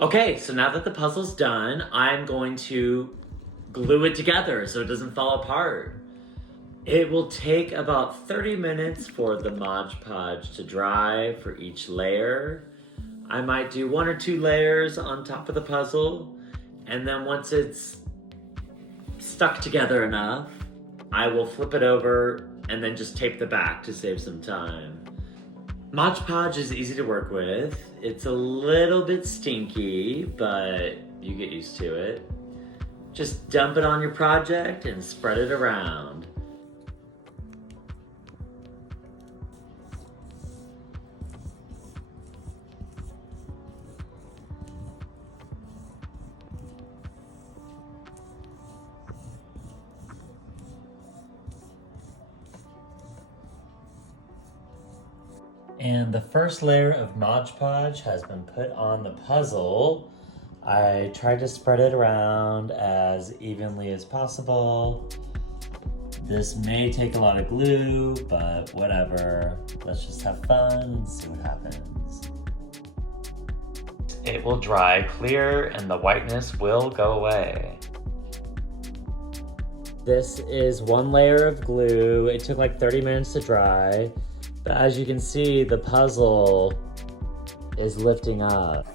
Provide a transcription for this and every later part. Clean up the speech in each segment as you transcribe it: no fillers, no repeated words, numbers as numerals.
Okay, so now that the puzzle's done, I'm going to glue it together so it doesn't fall apart. It will take about 30 minutes for the Mod Podge to dry for each layer. I might do 1 or 2 layers on top of the puzzle, and then once it's stuck together enough, I will flip it over and then just tape the back to save some time. Mod Podge is easy to work with. It's a little bit stinky, but you get used to it. Just dump it on your project and spread it around. And the first layer of Mod Podge has been put on the puzzle. I tried to spread it around as evenly as possible. This may take a lot of glue, but whatever. Let's just have fun and see what happens. It will dry clear and the whiteness will go away. This is 1 layer of glue. It took like 30 minutes to dry. But as you can see, the puzzle is lifting up.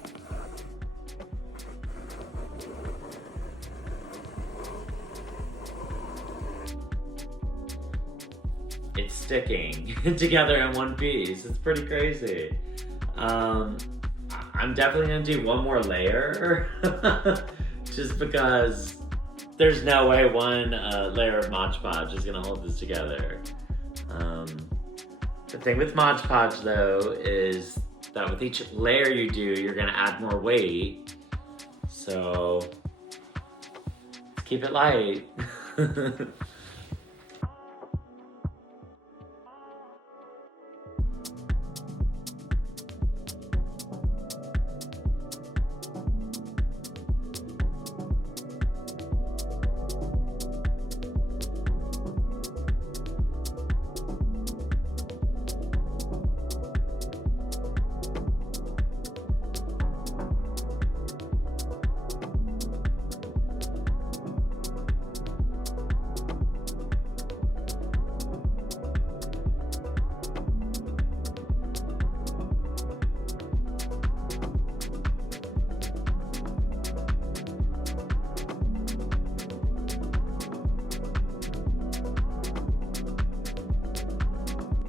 It's sticking together in one piece. It's pretty crazy. I'm definitely gonna do 1 more layer just because there's no way 1 layer of Mod Podge is gonna hold this together. The thing with Mod Podge though is that with each layer you do, you're gonna add more weight. So keep it light.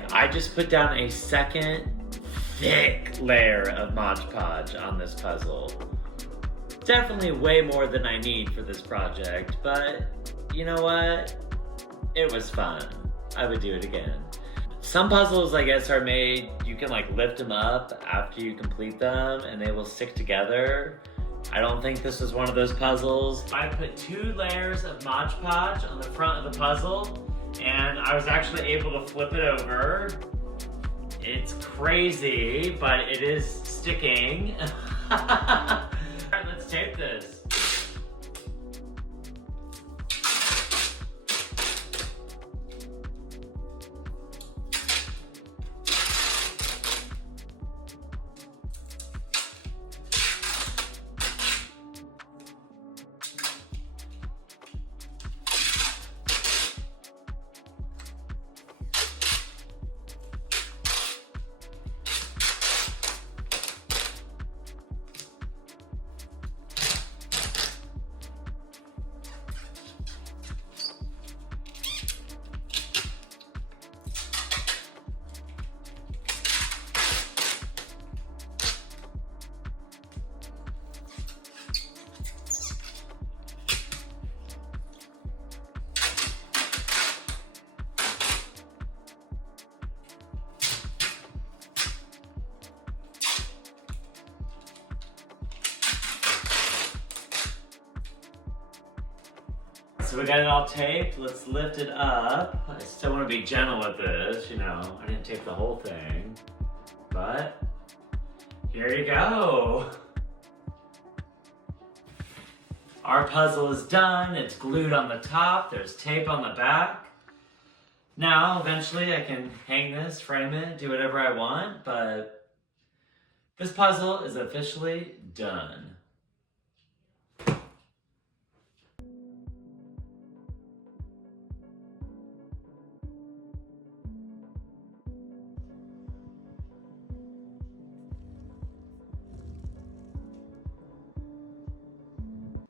I just put down a second thick layer of Mod Podge on this puzzle. Definitely way more than I need for this project, but you know what? It was fun. I would do it again. Some puzzles, I guess, are made, you can like lift them up after you complete them and they will stick together. I don't think this is one of those puzzles. I put 2 layers of Mod Podge on the front of the puzzle, and I was actually able to flip it over. It's crazy, but it is sticking. All right, let's tape this. So we got it all taped. Let's lift it up. I still want to be gentle with this, you know. I didn't tape the whole thing, but here you go. Our puzzle is done. It's glued on the top. There's tape on the back. Now, eventually I can hang this, frame it, do whatever I want, but this puzzle is officially done.